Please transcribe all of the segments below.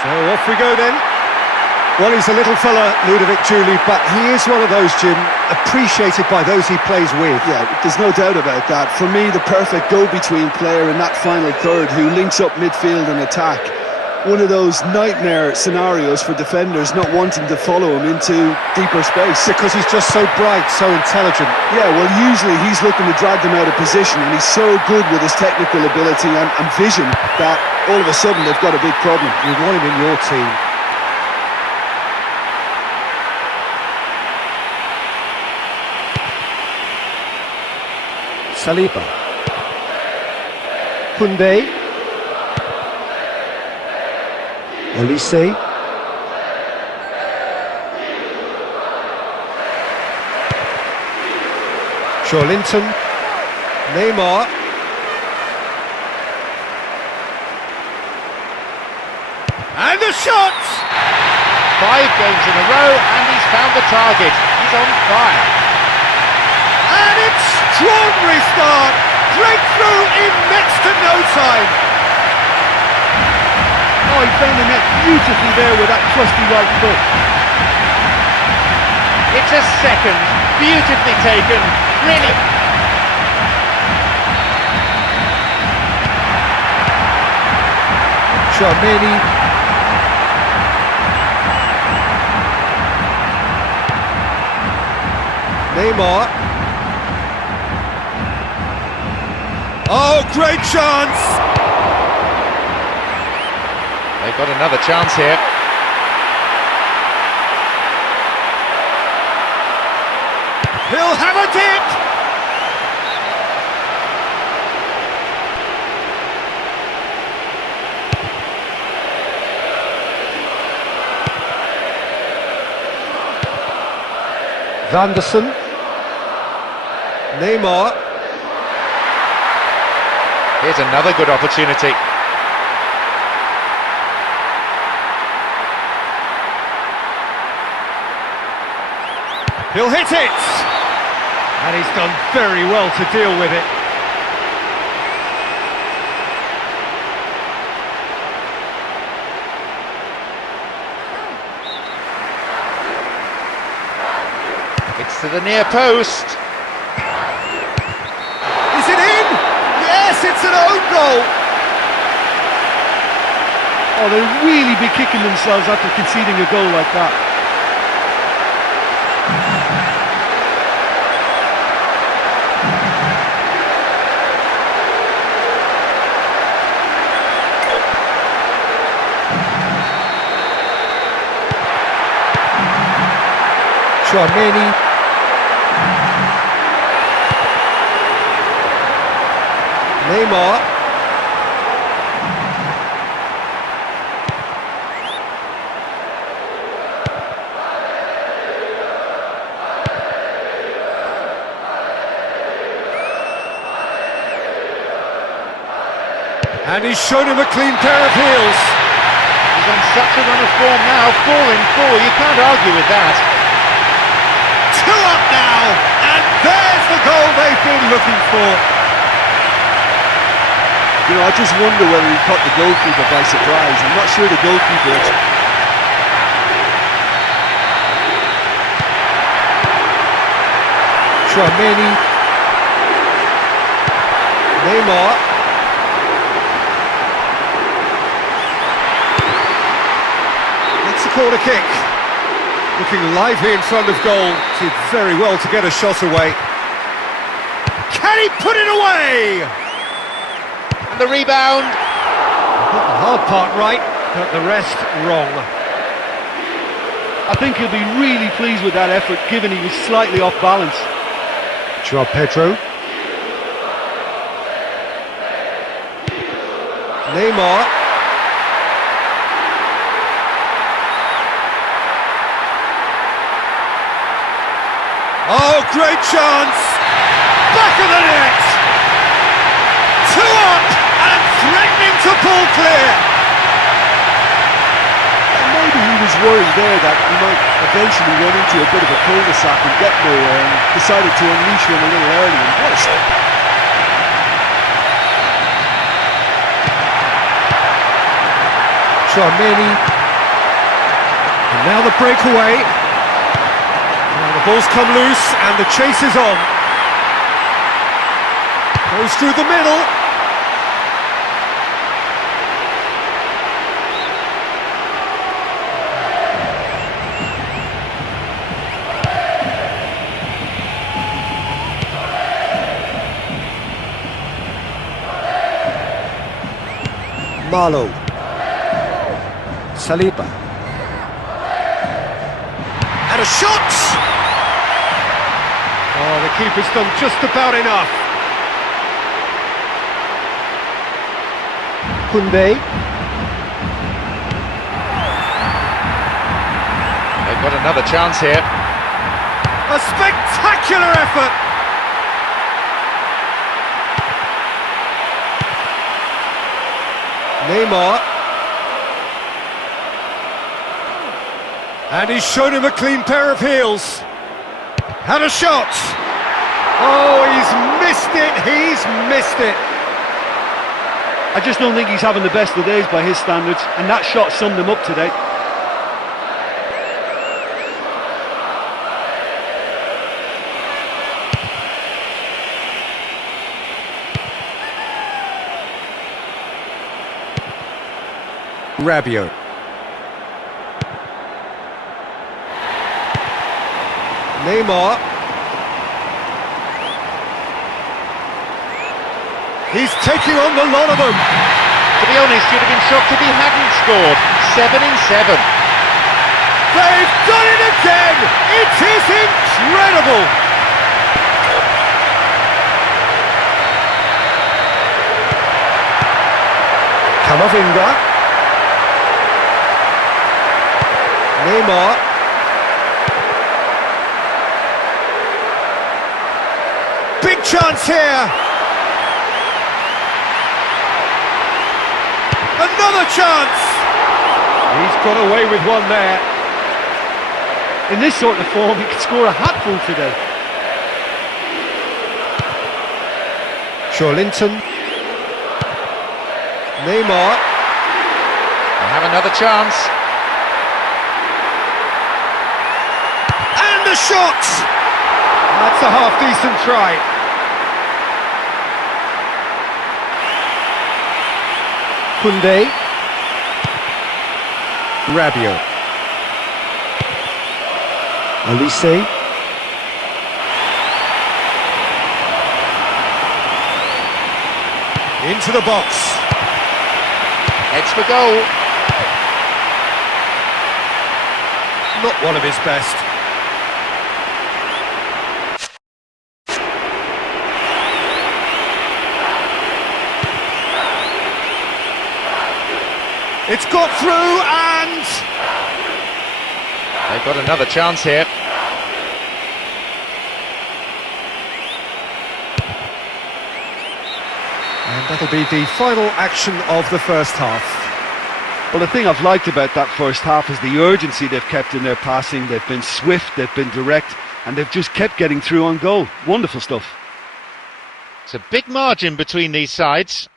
So off we go then. Well, he's a little fella, Ludovic Giuly, but he is one of those, Jim, appreciated by those he plays with. Yeah, there's no doubt about that. For me, the perfect go-between player in that final third who links up midfield and attack. One of those nightmare scenarios for defenders not wanting to follow him into deeper space. Because he's just so bright, so intelligent. Yeah, well, usually he's looking to drag them out of position, and he's so good with his technical ability and vision that all of a sudden they've got a big problem. You want him in your team. Saliba. Koundé. Olise. Joelinton. Neymar. And the shot! 5 games in a row and he's found the target. He's on fire. And extraordinary start! Breakthrough in next to no time! Oh, he found the net beautifully there with that trusty right foot. It's a second, beautifully taken, really. Tchouaméni. Neymar. Oh, great chance! They've got another chance here. He'll have a dip! Vanderson. Neymar. Here's another good opportunity. He'll hit it! And he's done very well to deal with it. It's to the near post. Is it in? Yes, it's an own goal! Oh, they'll really be kicking themselves after conceding a goal like that. Tchouaméni. Neymar. And he's shown him a clean pair of heels. He's on such a run of form now, 4 in 4, you can't argue with that. 2 up now, and there's the goal they've been looking for. You know, I just wonder whether he caught the goalkeeper by surprise. I'm not sure the goalkeeper... Tchouaméni. Neymar. It's a corner kick. Looking lively in front of goal. Did very well to get a shot away. Can he put it away? And the rebound. Got the hard part right, but the rest wrong. I think he'll be really pleased with that effort, given he was slightly off balance. Joao Pedro. Neymar. Oh, great chance! Back of the net! 2 up and threatening to pull clear! And maybe he was worried there that he might eventually run into a bit of a cul-de-sac and get nowhere, and decided to unleash him a little early. And what a step! Tchouaméni. And now the breakaway. Now the ball's come loose and the chase is on. Goes through the middle. Marlow. Saliba. And a shot! Oh, the keeper's done just about enough. Koundé. They've got another chance here. A spectacular effort! Neymar. And he's shown him a clean pair of heels. Had a shot! Oh, he's missed it, he's missed it! I just don't think he's having the best of days by his standards, and that shot summed him up today. Rabiot. Neymar. He's taking on the lot of them. To be honest, you'd have been shocked if he hadn't scored. 7 in 7. They've done it again! It is incredible! Camavinga. Neymar. Big chance here! Another chance! He's got away with one there. In this sort of form, he could score a hatful today. Joelinton. Neymar. They have another chance. And a shot! That's a half-decent try. Koundé. Rabiot. Olise. Into the box. Heads for goal. Not one of his best. It's got through and... They've got another chance here. And that'll be the final action of the first half. Well, the thing I've liked about that first half is the urgency they've kept in their passing. They've been swift, they've been direct, and they've just kept getting through on goal. Wonderful stuff. It's a big margin between these sides.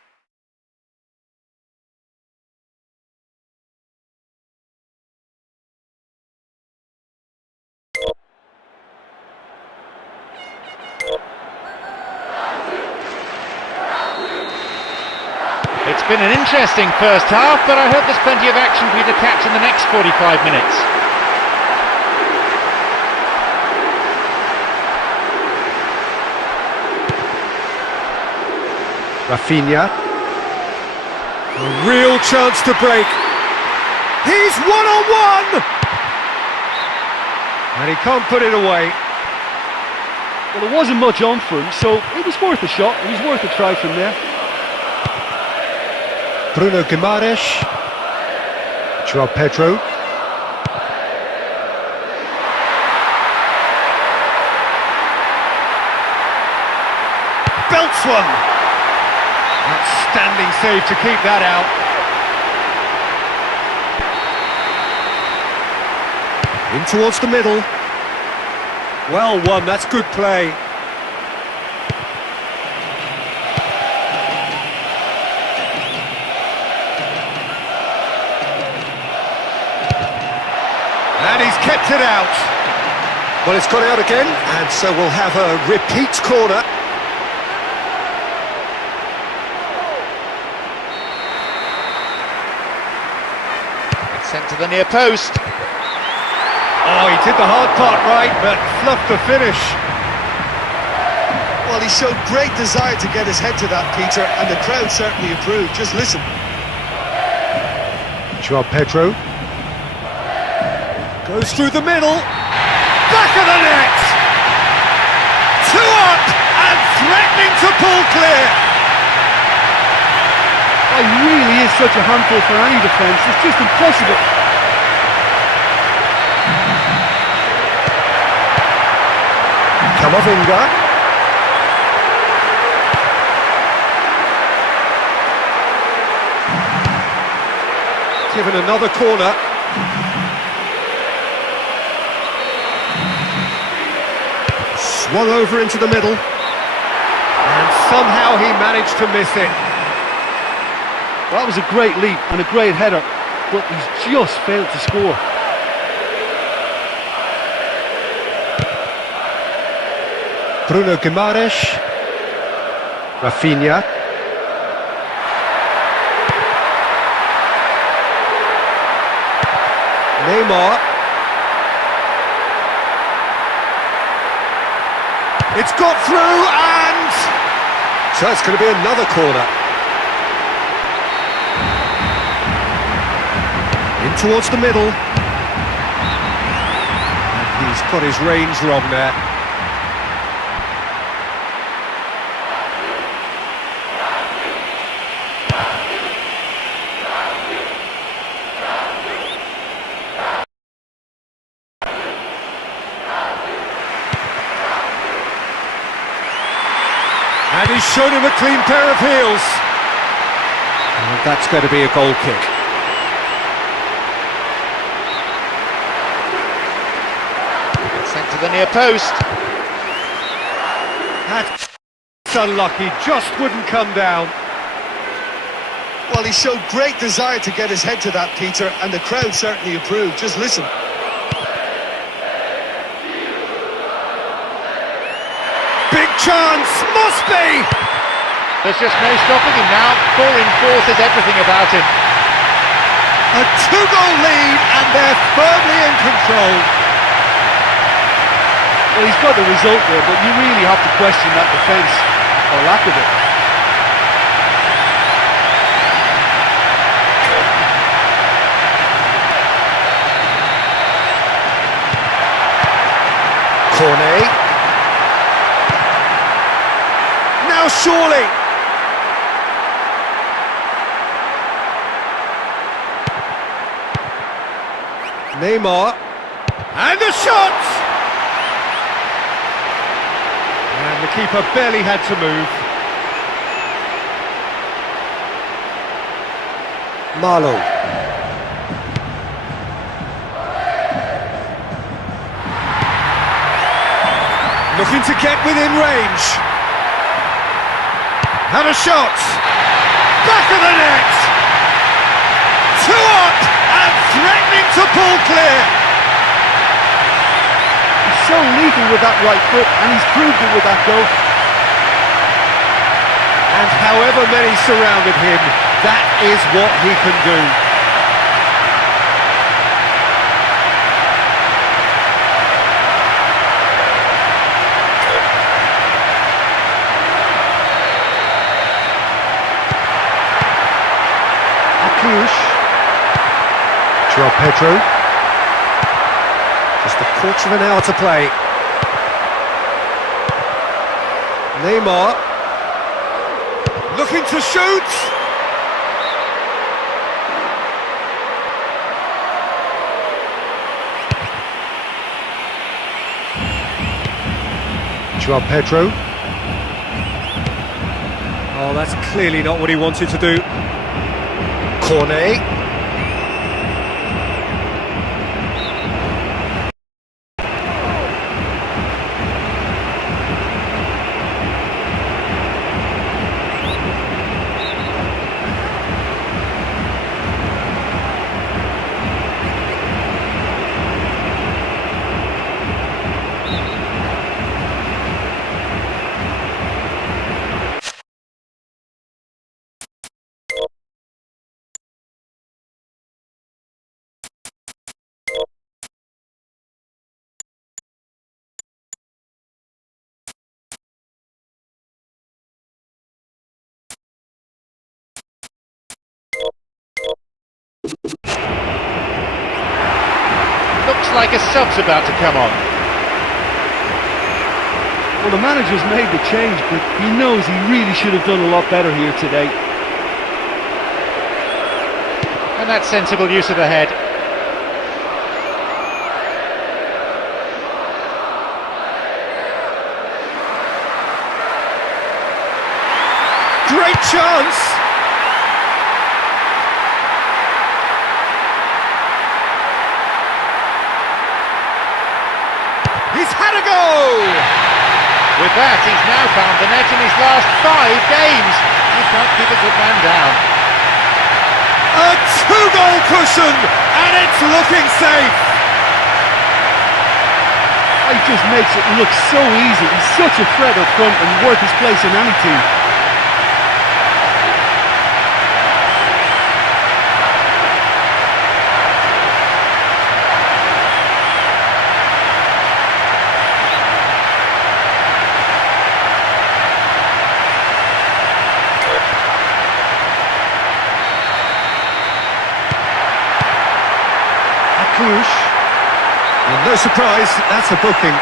It's been an interesting first half, but I hope there's plenty of action for you to catch in the next 45 minutes. Rafinha. A real chance to break. He's one-on-one! And he can't put it away. Well, there wasn't much on for him, so it was worth a shot. It was worth a try from there. Bruno Guimaraes. João Pedro. Belts one! Outstanding save to keep that out. In towards the middle. Well won, that's good play. And he's kept it out. Well, it's gone out again, and so we'll have a repeat corner. It's sent to the near post. Oh, he did the hard part right, but fluffed the finish. Well, he showed great desire to get his head to that, Peter, and the crowd certainly approved. Just listen. João Pedro goes through the middle, back of the net, 2 up and threatening to pull clear. Oh, he really is such a handful for any defence. It's just impossible. Camavinga. Given another corner. Swung over into the middle. And somehow he managed to miss it. That was a great leap and a great header, but he's just failed to score. Bruno Guimaraes. Rafinha. Neymar. It's got through and... So it's going to be another corner. In towards the middle. And he's got his range wrong there. And he's shown him a clean pair of heels. And that's going to be a goal kick. Sent to the near post. That's unlucky, just wouldn't come down. Well, he showed great desire to get his head to that, Peter, and the crowd certainly approved. Just listen. Big chance, must be! There's just no stopping him now. 4 in 4 says everything about him. A 2-goal lead and they're firmly in control. Well, he's got the result there, but you really have to question that defence, or lack of it. Cornet. Now surely. Neymar. And the shot! And the keeper barely had to move. Marlowe. Looking to get within range. And a shot. Back of the net. 2 up and threatening to pull clear. He's so lethal with that right foot, and he's proved it with that goal. And however many surrounded him, that is what he can do. João Pedro. Just a quarter of an hour to play. Neymar. Looking to shoot. João Pedro. Oh, that's clearly not what he wanted to do. Cornet. Looks like a sub's about to come on. Well, the manager's made the change, but he knows he really should have done a lot better here today. And that's sensible use of the head. Great chance! He's had a go! With that, he's now found the net in his last 5 games. You can't keep a good man down. A 2-goal cushion, and it's looking safe! He just makes it look so easy. He's such a threat up front and worth his place in any team. And no surprise, that's a booking.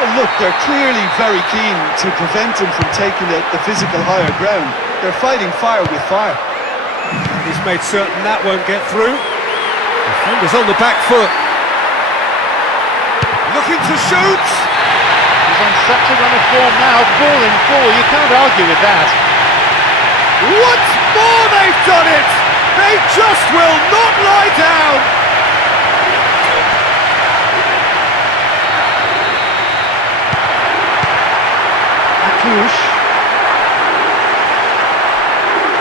Well, look, they're clearly very keen to prevent him from taking the physical higher ground. They're fighting fire with fire. And he's made certain that won't get through. Defender's on the back foot. Looking to shoot! He's on such a run of form now, 4 in 4, you can't argue with that. Once more they've done it! They just will not lie down!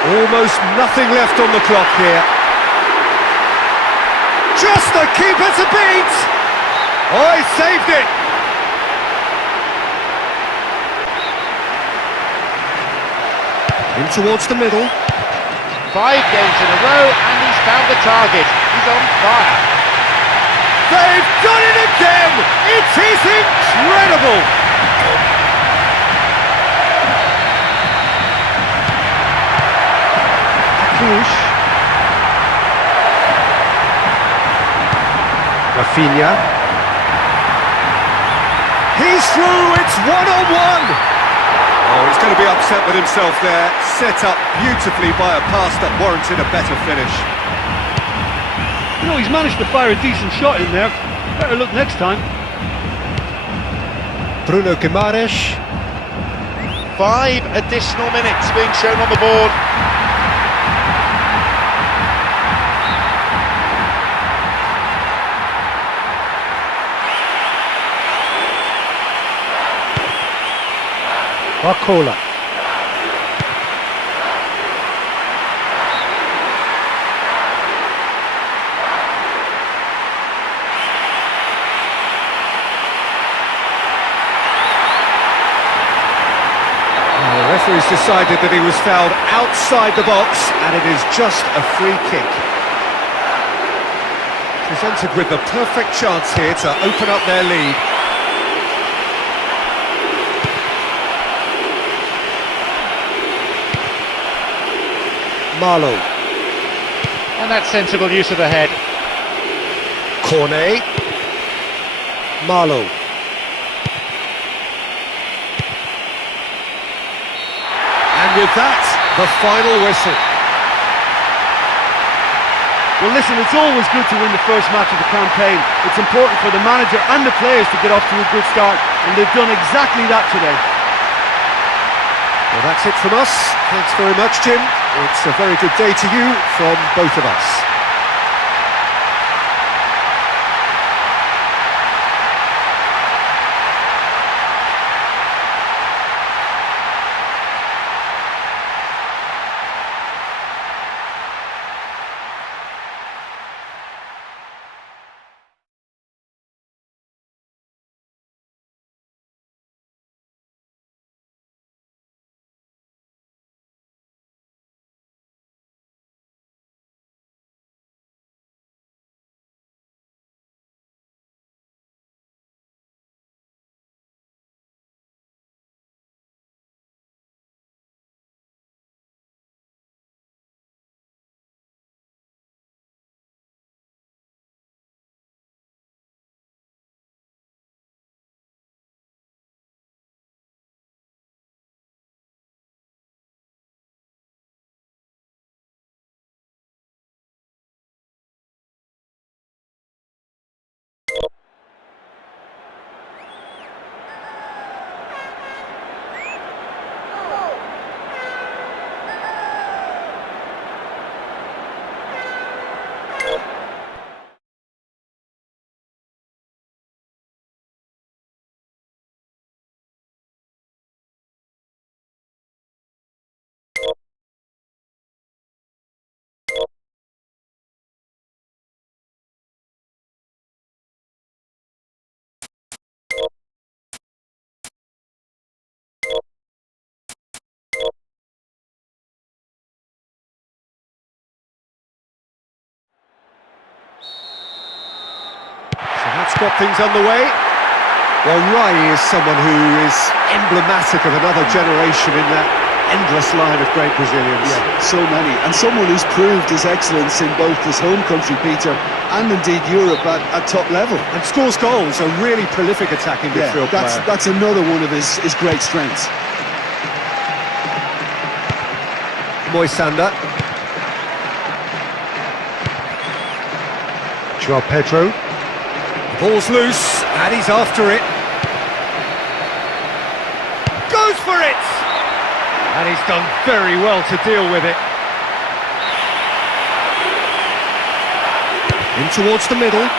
Almost nothing left on the clock here. Just the keeper to beat! Oh, he saved it! In towards the middle. 5 games in a row, and he's found the target. He's on fire. They've done it again! It is incredible! Rafinha. He's through, it's 1-on-1! Oh, he's going to be upset with himself there. Set up beautifully by a pass that warranted a better finish. You know, he's managed to fire a decent shot in there. Better look next time. Bruno Guimaraes. 5 additional minutes being shown on the board. Barcola. The referee's decided that he was fouled outside the box, and it is just a free kick. Presented with the perfect chance here to open up their lead. Marlowe. And that's sensible use of the head. Cornet. Marlowe. And with that, the final whistle. Well, listen, it's always good to win the first match of the campaign. It's important for the manager and the players to get off to a good start, and they've done exactly that today. Well, that's it from us. Thanks very much, Jim. It's a very good day to you from both of us. That's got things underway. Well, Rai is someone who is emblematic of another generation in that endless line of great Brazilians. Yeah, so many. And someone who's proved his excellence in both his home country, Peter, and indeed Europe at top level. And scores goals, a really prolific attacking midfield player. That's another one of his great strengths. Moisander. João Pedro. The ball's loose, and he's after it. Goes for it! And he's done very well to deal with it. In towards the middle.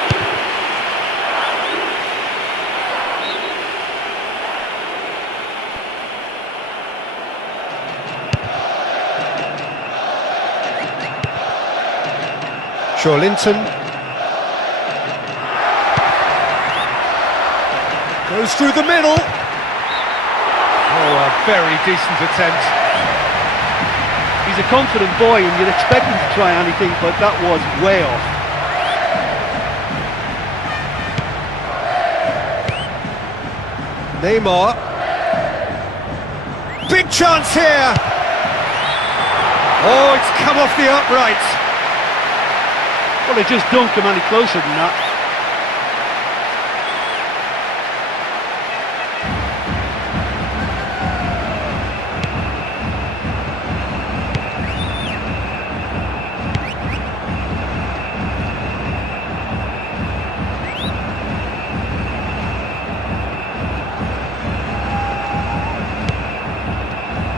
Joelinton. Goes through the middle. Oh, a very decent attempt. He's a confident boy and you'd expect him to try anything, but that was way off. Neymar. Big chance here. Oh, it's come off the upright. Well, they just don't come any closer than that.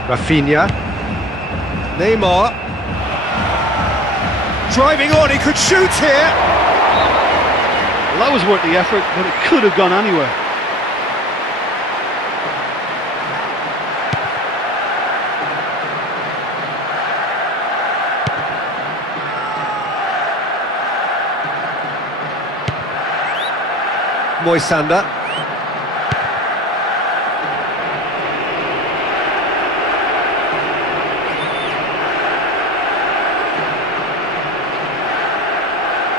Rafinha. Neymar. Driving on, he could shoot here. Well, that was worth the effort, but it could have gone anywhere. Moisander.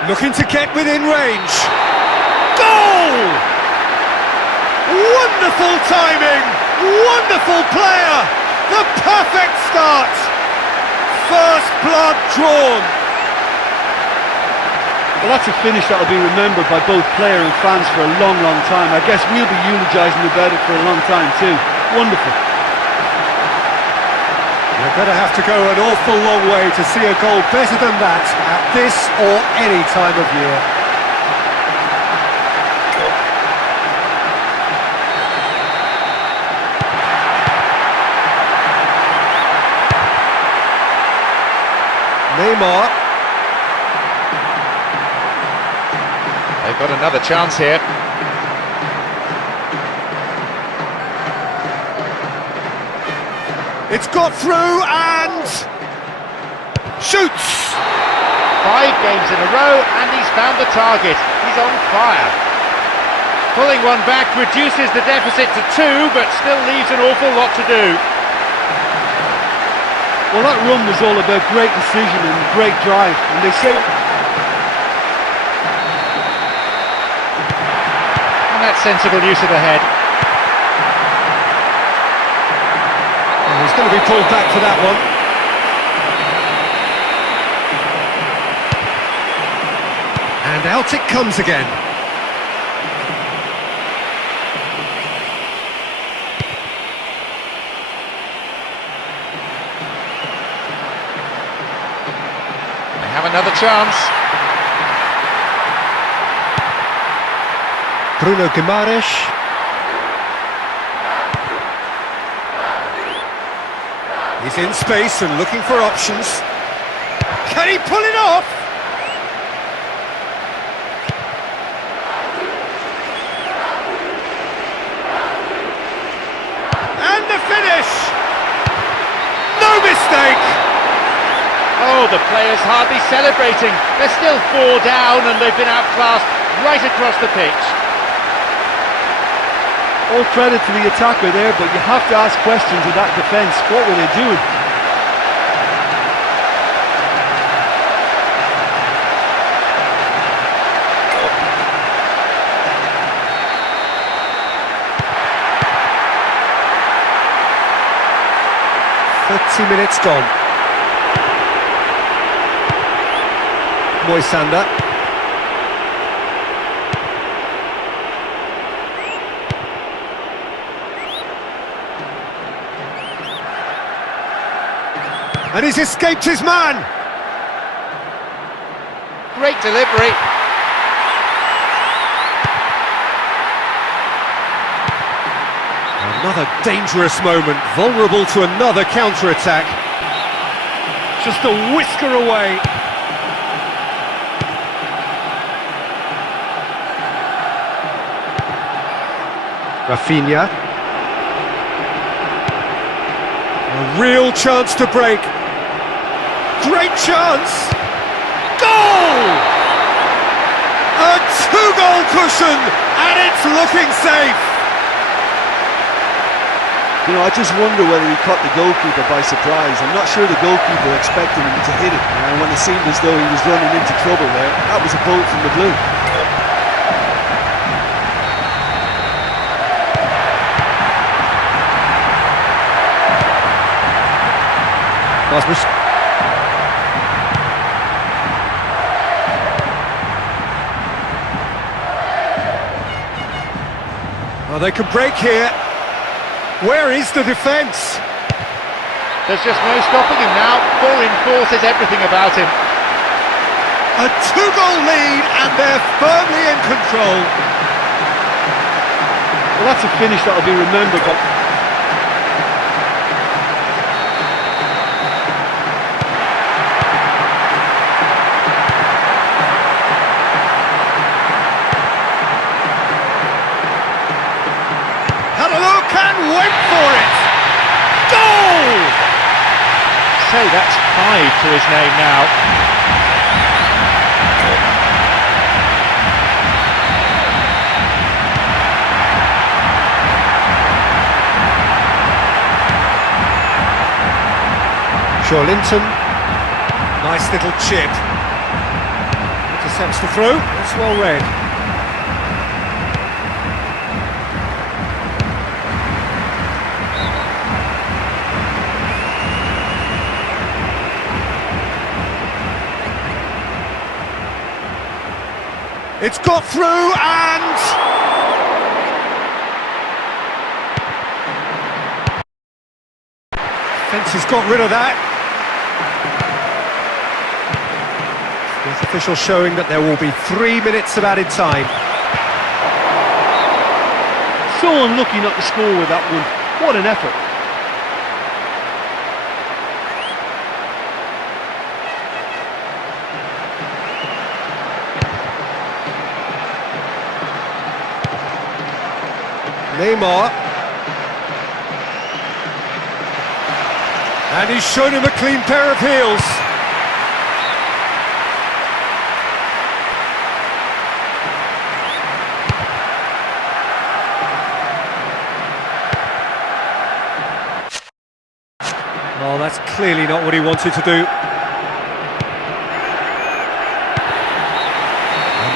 Looking to get within range. Goal! Wonderful timing! Wonderful player! The perfect start! First blood drawn! Well, that's a finish that'll be remembered by both player and fans for a long, long time. I guess we'll be eulogising about it for a long time too. Wonderful. You're going to have to go an awful long way to see a goal better than that at this or any time of year. Neymar. They've got another chance here. It's got through and shoots! 5 games in a row and he's found the target. He's on fire. Pulling one back reduces the deficit to 2, but still leaves an awful lot to do. Well, that run was all about great decision and great drive, and they say... And that's sensible use of the head. He's going to be pulled back for that one. And out it comes again. They have another chance. Bruno Guimaraes. He's in space and looking for options. Can he pull it off? And the finish! No mistake! Oh, the players hardly celebrating. They're still 4 down and they've been outclassed right across the pitch. All credit to the attacker there, but you have to ask questions of that defence. What were they doing? 30 minutes gone. Moisander. And he's escaped his man! Great delivery. Another dangerous moment, vulnerable to another counter-attack. Just a whisker away. Rafinha. A real chance to break. Great chance! Goal! A two-goal cushion, and it's looking safe! You know, I just wonder whether he caught the goalkeeper by surprise. I'm not sure the goalkeeper expected him to hit it, and when it seemed as though he was running into trouble there, that was a bolt from the blue. Rasmus. Oh, they can break here. Where is the defence? There's just no stopping him now. Full in force is everything about him. A two-goal lead, and they're firmly in control. Well, that's a finish that'll be remembered, but Had a look and went for it! Goal! Say that's 5 to his name now. Linton, nice little chip. Intercepts the throw, that's well read. It's got through and... Fence has got rid of that. With official showing that there will be 3 minutes of added time. so unlucky not to score with that one. What an effort. Neymar. And he's shown him a clean pair of heels. Oh, that's clearly not what he wanted to do. And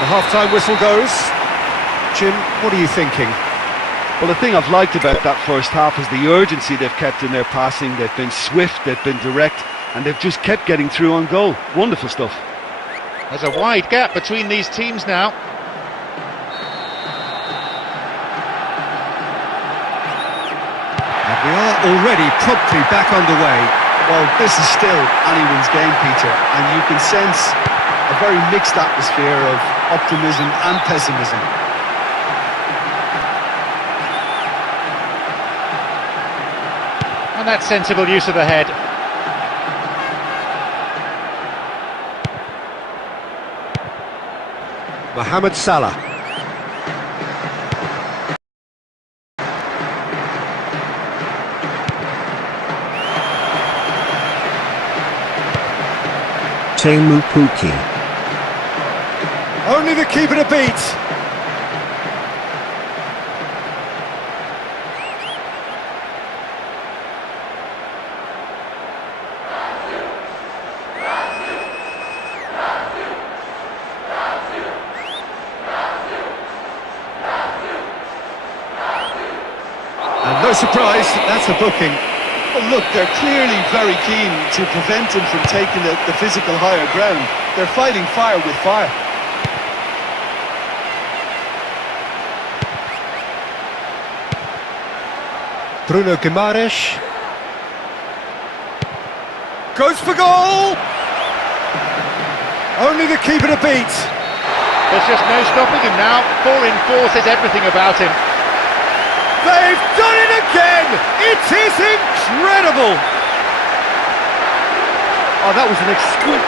the half-time whistle goes. Jim, what are you thinking? Well, the thing I've liked about that first half is the urgency they've kept in their passing. They've been swift, they've been direct, and they've just kept getting through on goal. Wonderful stuff. There's a wide gap between these teams now. And we are already promptly back underway. Well, this is still anyone's game, Peter, and you can sense a very mixed atmosphere of optimism and pessimism. And that's sensible use of the head. Mohamed Salah. Teemu Pukki. Only the keeper to beat. And no surprise, that's a booking. Well, look, they're clearly very keen to prevent him from taking the physical higher ground. They're fighting fire with fire. Bruno Guimaraes goes for goal. Only the keeper to beat. There's just no stopping him now. 4 in 4 says everything about him. They've done it again! It is incredible! Oh, that was an exquisite...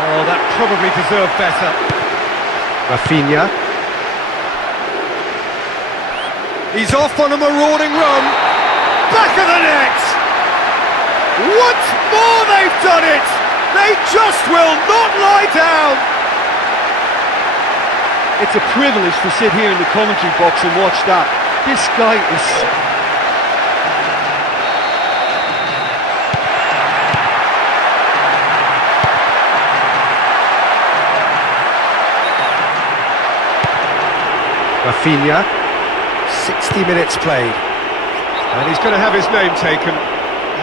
Oh, that probably deserved better. Rafinha. He's off on a marauding run. Back of the net! Once more they've done it! They just will not lie down! It's a privilege to sit here in the commentary box and watch that. This guy is... Rafinha, 60 minutes played, and he's going to have his name taken.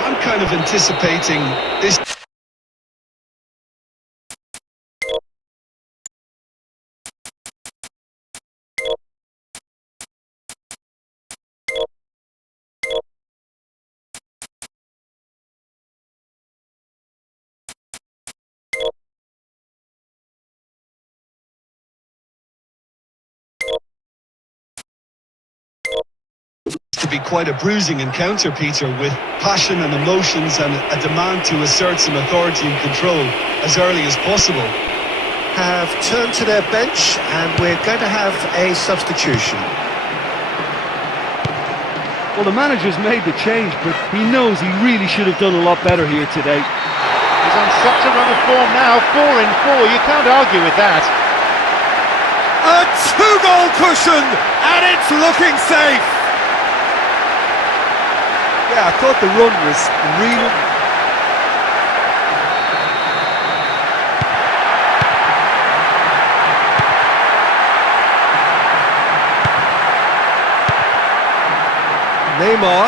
I'm kind of anticipating this. To be quite a bruising encounter, Peter, with passion and emotions and a demand to assert some authority and control as early as possible. Have turned to their bench, and we're going to have a substitution. Well, the manager's made the change, but he knows he really should have done a lot better here today. He's on such a run of form now. 4 in 4, you can't argue with that. A 2-goal cushion, and it's looking safe. Yeah, I thought the run was really... Neymar.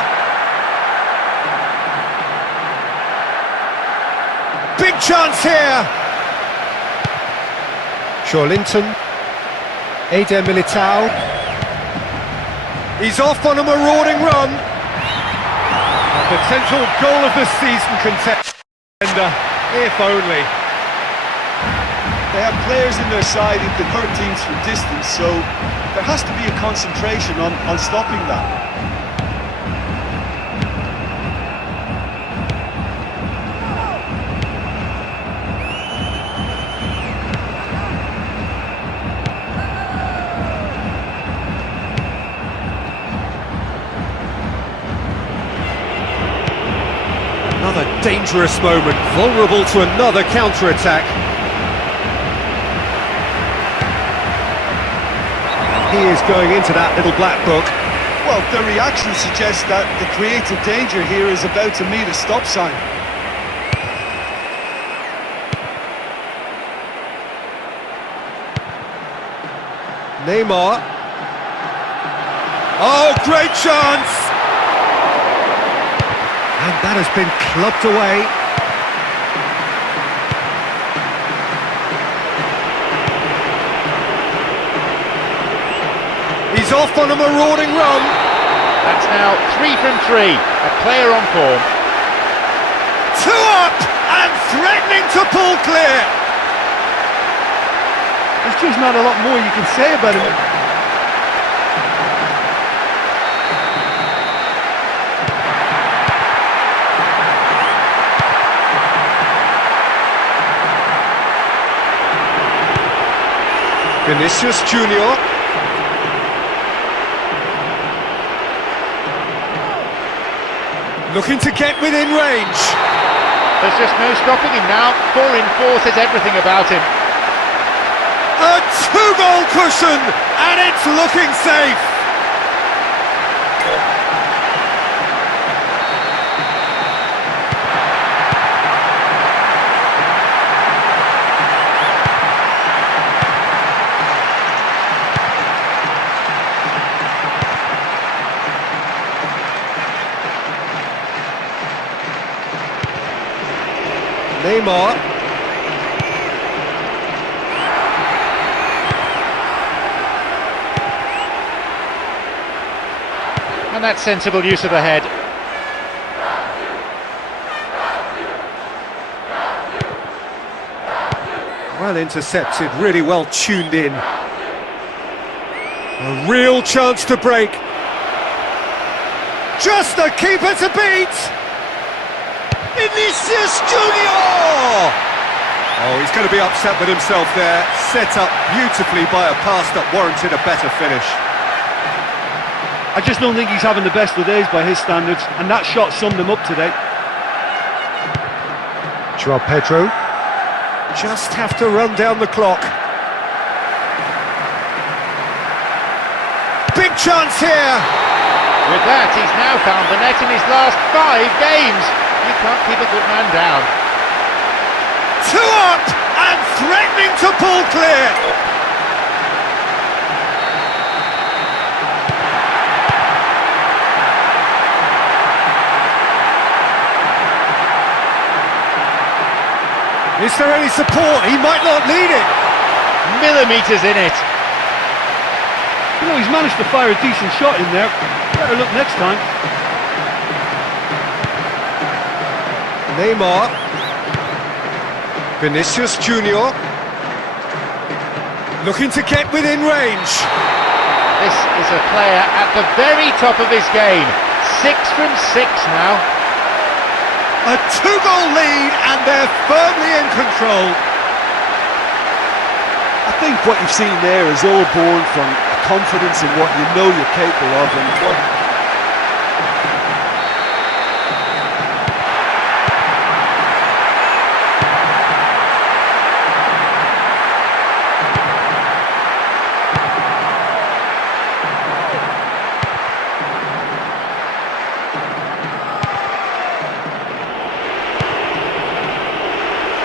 Big chance here. Joelinton. Eder Militao. He's off on a marauding run. A potential goal of the season contender, if only. They have players in their side who can hurt teams from distance, so there has to be a concentration on stopping that. Another dangerous moment, vulnerable to another counter-attack. He is going into that little black book. Well, the reaction suggests that the creative danger here is about to meet a stop sign. Neymar. Oh, great chance! And that has been clubbed away. He's off on a marauding run. That's now 3 from 3. A player on form. 2 up and threatening to pull clear. There's just not a lot more you can say about him. Vinicius Junior. Looking to get within range. There's just no stopping him now. 4 in 4 says everything about him. A 2-goal cushion, and it's looking safe. Neymar. And that's sensible use of the head. Well intercepted, really well tuned in. A real chance to break. Just the keeper to beat! Vinicius Junior! Oh, he's going to be upset with himself there. Set up beautifully by a pass that warranted a better finish. I just don't think he's having the best of days by his standards, and that shot summed him up today. Joao Pedro. Just have to run down the clock. Big chance here! With that, he's now found the net in his last 5 games. You can't keep a good man down. 2 up and threatening to pull clear. Is there any support? He might not lead it. Millimetres in it. You know, he's managed to fire a decent shot in there. Better look next time. Neymar. Vinicius Junior. Looking to get within range. This is a player at the very top of his game. 6 from 6 now. A 2-goal lead and they're firmly in control. I think what you've seen there is all born from confidence in what you know you're capable of, and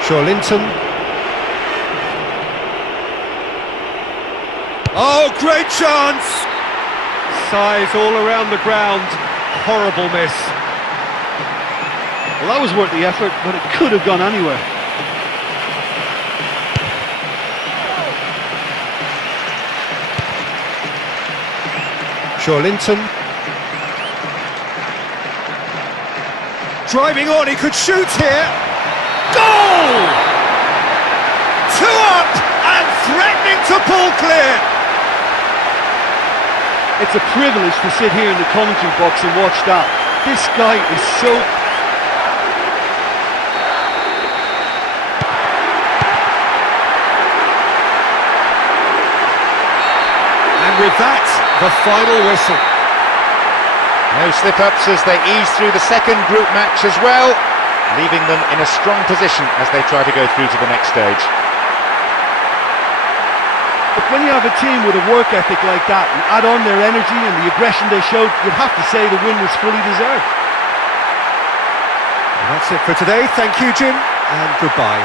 Joelinton. Oh, great chance! Size all around the ground. Horrible miss. Well, that was worth the effort, but it could have gone anywhere. Joelinton. Driving on, he could shoot here. Goal! 2 up and threatening to pull clear. It's a privilege to sit here in the commentary box and watch that. This guy is so... And with that, the final whistle. No slip-ups as they ease through the second group match as well, leaving them in a strong position as they try to go through to the next stage. But when you have a team with a work ethic like that and add on their energy and the aggression they showed, you'd have to say the win was fully deserved. And that's it for today. Thank you, Jim, and goodbye.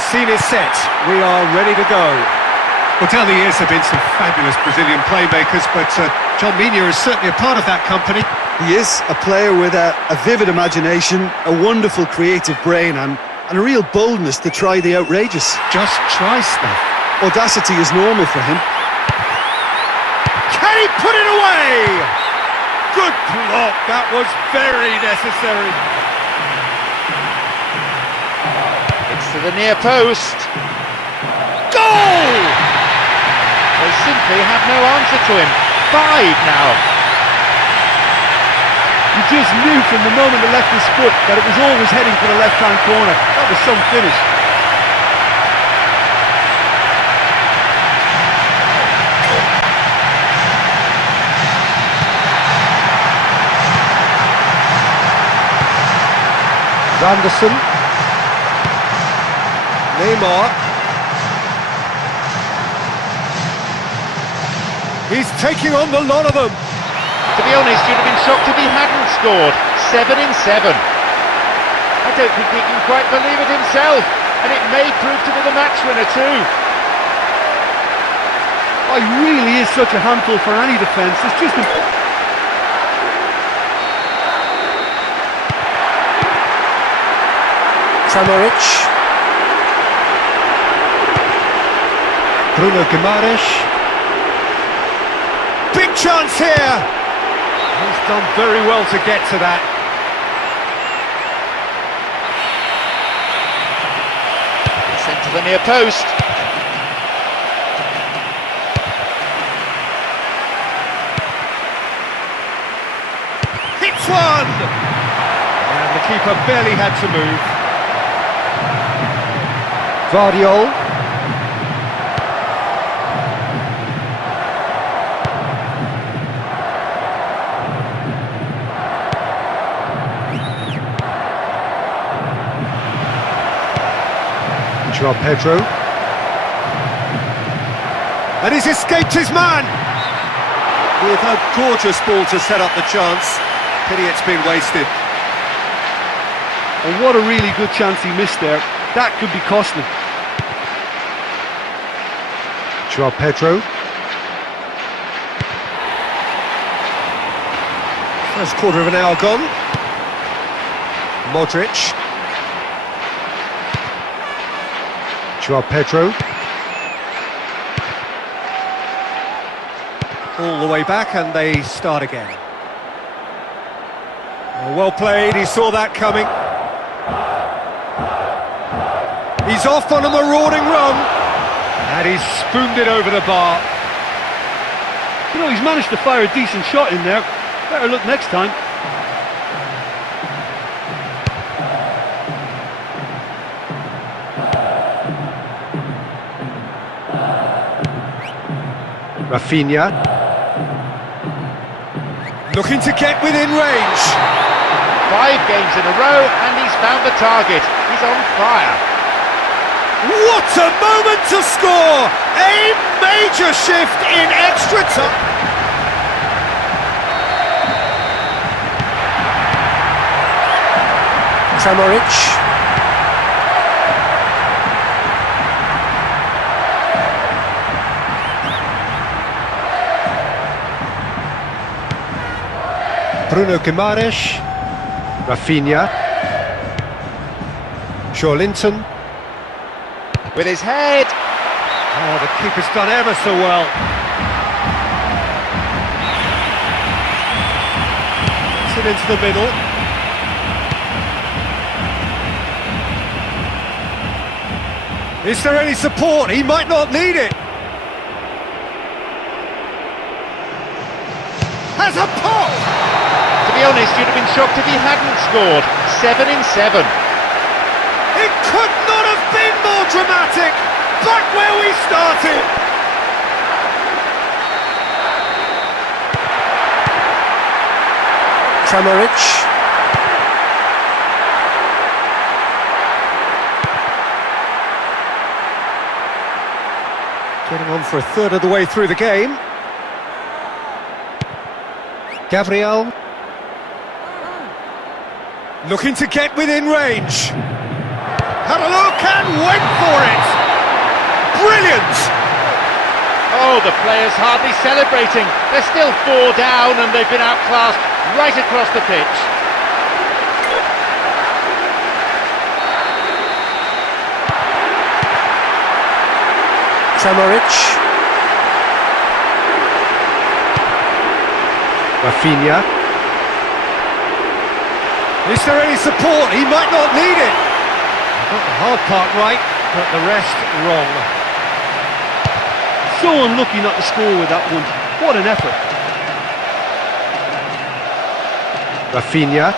The scene is set. We are ready to go. Well, down the years there have been some fabulous Brazilian playmakers, but John Minha is certainly a part of that company. He is a player with a vivid imagination, a wonderful creative brain, and a real boldness to try the outrageous. Just try stuff. Audacity is normal for him. Can he put it away? Good block. That was very necessary. It's to the near post. Goal! They simply have no answer to him. 5 now. You just knew from the moment it left his foot that it was always heading for the left-hand corner. That was some finish. Anderson. Neymar. He's taking on the lot of them. To be honest, you'd have been shocked if he hadn't scored. 7 in 7. I don't think he can quite believe it himself, and it may prove to be the match winner too. Oh, he really is such a handful for any defence. It's just Kramaric. Bruno Guimaraes. Big chance here. He's done very well to get to that. Sent to the near post. Hits one! And the keeper barely had to move. Vardiol. João Pedro. And he's escaped his man! With a gorgeous ball to set up the chance. Pity it's been wasted. And what a really good chance he missed there. That could be costly. João Pedro. First quarter of an hour gone. Modric. João Pedro. All the way back and they start again. Well played, he saw that coming. He's off on a marauding run. And he's spooned it over the bar. You know, he's managed to fire a decent shot in there. Better look next time. Rafinha. Looking to get within range. 5 games in a row, and he's found the target. He's on fire. What a moment to score! A major shift in extra time. Kramaric. Bruno Guimaraes. Rafinha. Joelinton. With his head. Oh, the keeper's done ever so well. Puts it into the middle. Is there any support? He might not need it. Has a pop! To be honest, you'd have been shocked if he hadn't scored. 7 in 7. It could not have been more dramatic. Back where we started. Kramaric. Getting on for a third of the way through the game. Gabriel. Looking to get within range. Had a look and went for it! Brilliant! Oh, the players hardly celebrating. They're still 4 down and they've been outclassed right across the pitch. Kramaric. Rafinha. Is there any support? He might not need it. Got the hard part right, but the rest wrong. So unlucky not to score with that one. What an effort. Rafinha.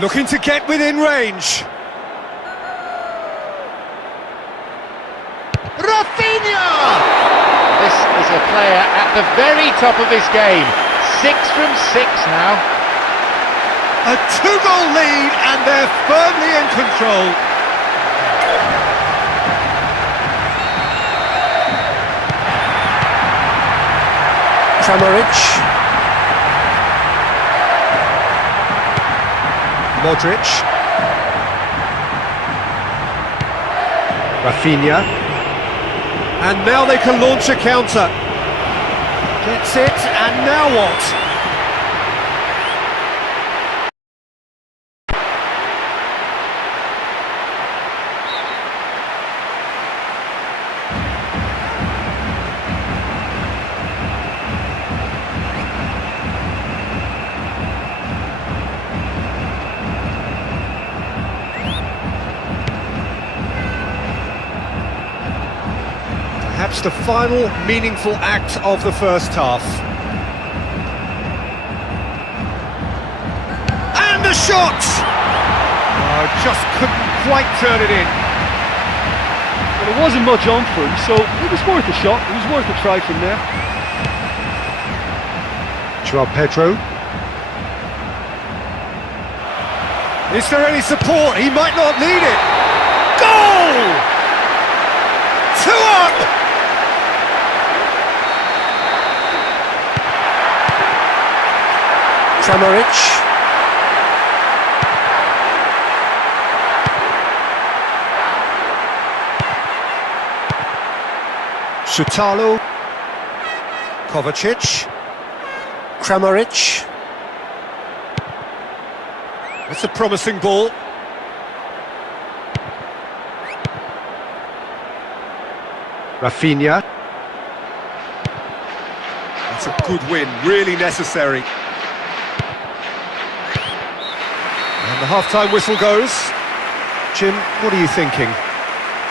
Looking to get within range. Rafinha! This is a player at the very top of his game. 6 from 6 now. A 2-goal lead and they're firmly in control. Kramaric. Modric. Rafinha. And now they can launch a counter. Gets it, and now what? Perhaps the final meaningful act of the first half. And the shot! Oh, just couldn't quite turn it in. Well, there wasn't much on for him, so it was worth a shot. It was worth a try from there. Joao Pedro. Is there any support? He might not need it. Goal! 2 up! Kramaric. Shutalo. Kovacic. Kramaric. That's a promising ball. Rafinha. That's a good win, really necessary. And the half-time whistle goes. Jim, what are you thinking?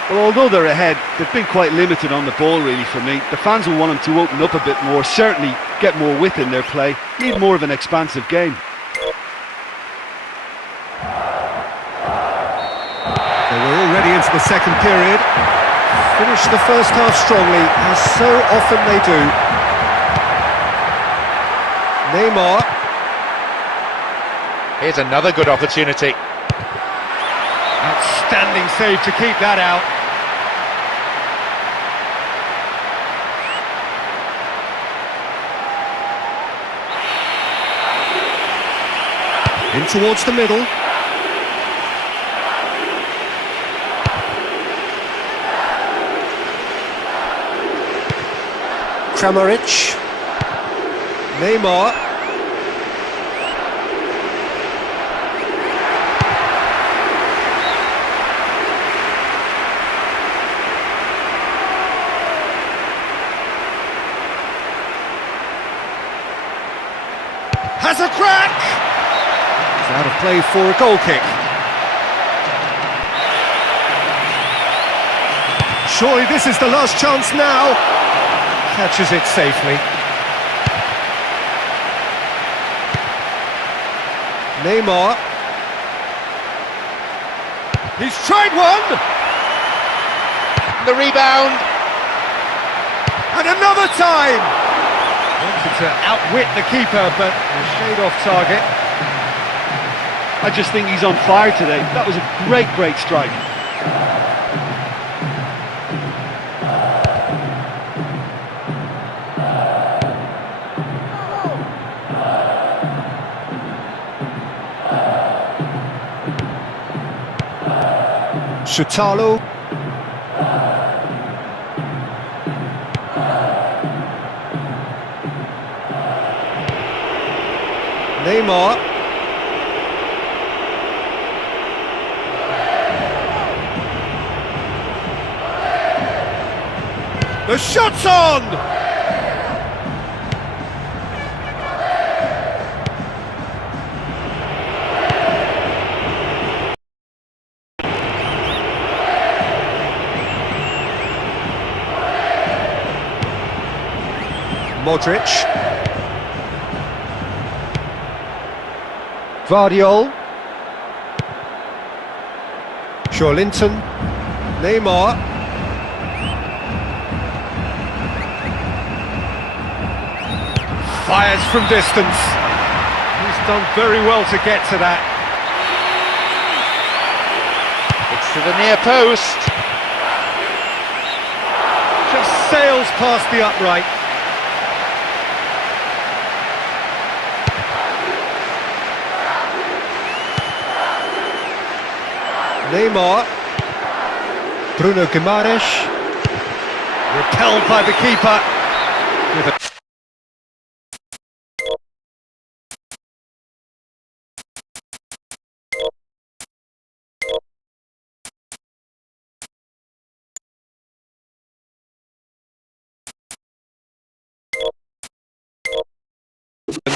Well, although they're ahead, they've been quite limited on the ball, really, for me. The fans will want them to open up a bit more, certainly get more width in their play, need more of an expansive game. They were already into the second period. Finished the first half strongly, as so often they do. Neymar. Here's another good opportunity. Outstanding save to keep that out. In towards the middle. Kramaric. Neymar. Has a crack! It's out of play for a goal kick. Surely this is the last chance now. Catches it safely. Neymar. He's tried one! The rebound. And another time! Wanted to outwit the keeper, but a shade off target. I just think he's on fire today. That was a great strike. Shutalo. Neymar. The shot's on! Modric. Vardiol. Joelinton. Neymar. Fires from distance. He's done very well to get to that. It's to the near post. Just sails past the upright. Neymar. Bruno Guimaraes. Repelled by the keeper. With a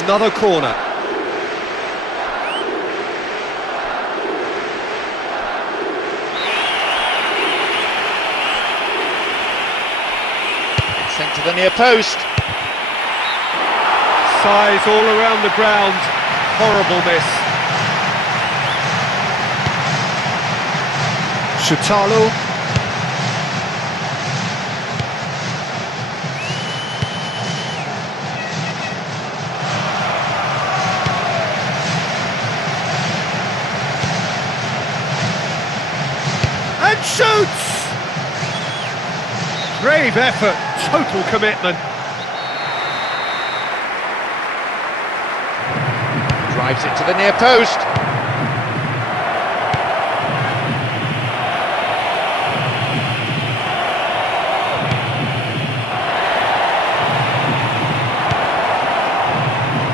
another corner. Sent to the near post. Size all around the ground. Horrible miss. Shutalo. And shoots! Brave effort, total commitment. Drives it to the near post.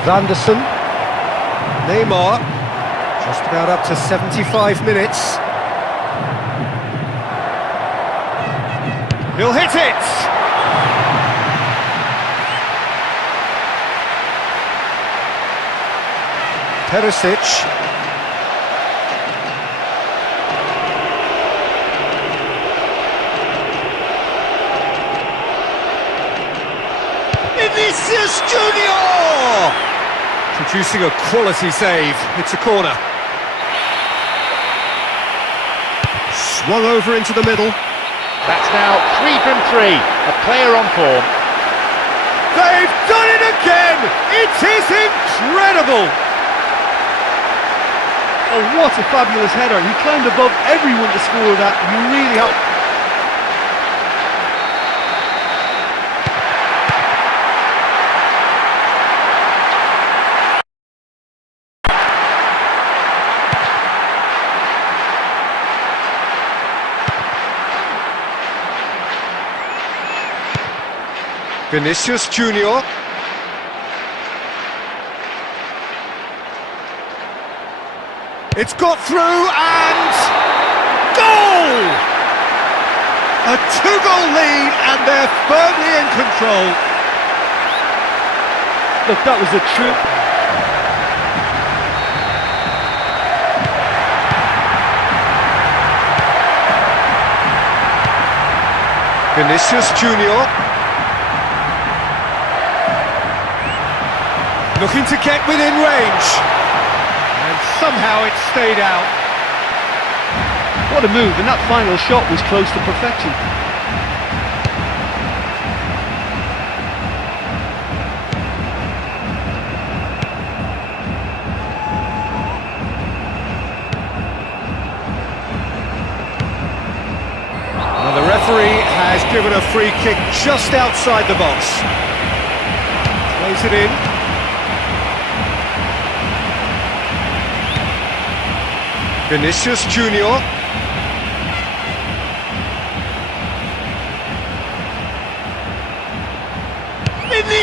Vanderson. Neymar. Just about up to 75 minutes. He'll hit it! Perisic. Vinicius Junior! Producing a quality save. It's a corner. Swung over into the middle. That's now 3 from 3. A player on form. They've done it again! It is incredible! Oh, what a fabulous header. He climbed above everyone to score that. You really have... Vinicius Junior. It's got through and goal! A 2-goal lead and they're firmly in control. Look, that was a true... Vinicius Junior. Looking to get within range. And somehow it stayed out. What a move, and that final shot was close to perfection. Now the referee has given a free kick just outside the box. Plays it in. Vinicius Junior.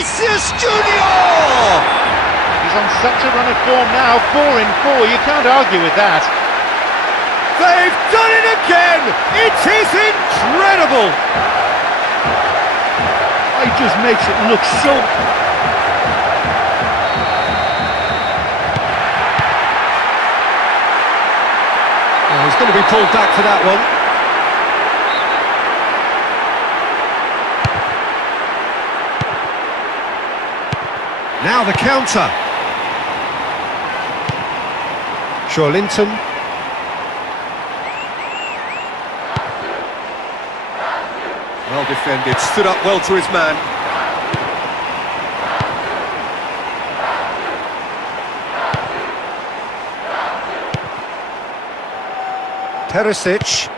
Vinicius Junior! He's on such a run of form now, 4 in 4, you can't argue with that. They've done it again! It is incredible! It just makes it look so... Oh, he's going to be pulled back for that one. Now the counter. Shawlinton. Well defended, stood up well to his man. Perisic.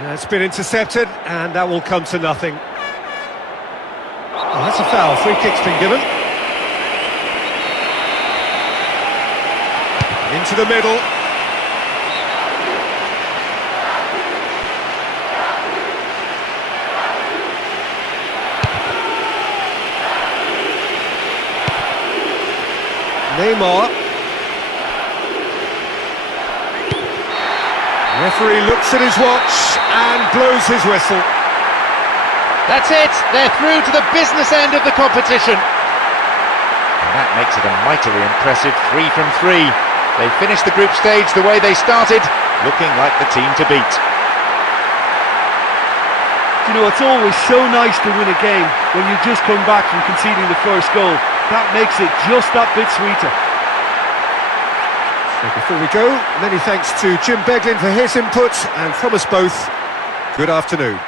Yeah, it's been intercepted, and that will come to nothing. Oh, that's a foul. Free kick's been given. Into the middle. Neymar. Referee looks at his watch and blows his whistle. That's it, they're through to the business end of the competition. And that makes it a mightily impressive 3 from 3. They finished the group stage the way they started, looking like the team to beat. You know, it's always so nice to win a game when you just come back from conceding the first goal. That makes it just that bit sweeter. So before we go, many thanks to Jim Beglin for his input, and from us both, good afternoon.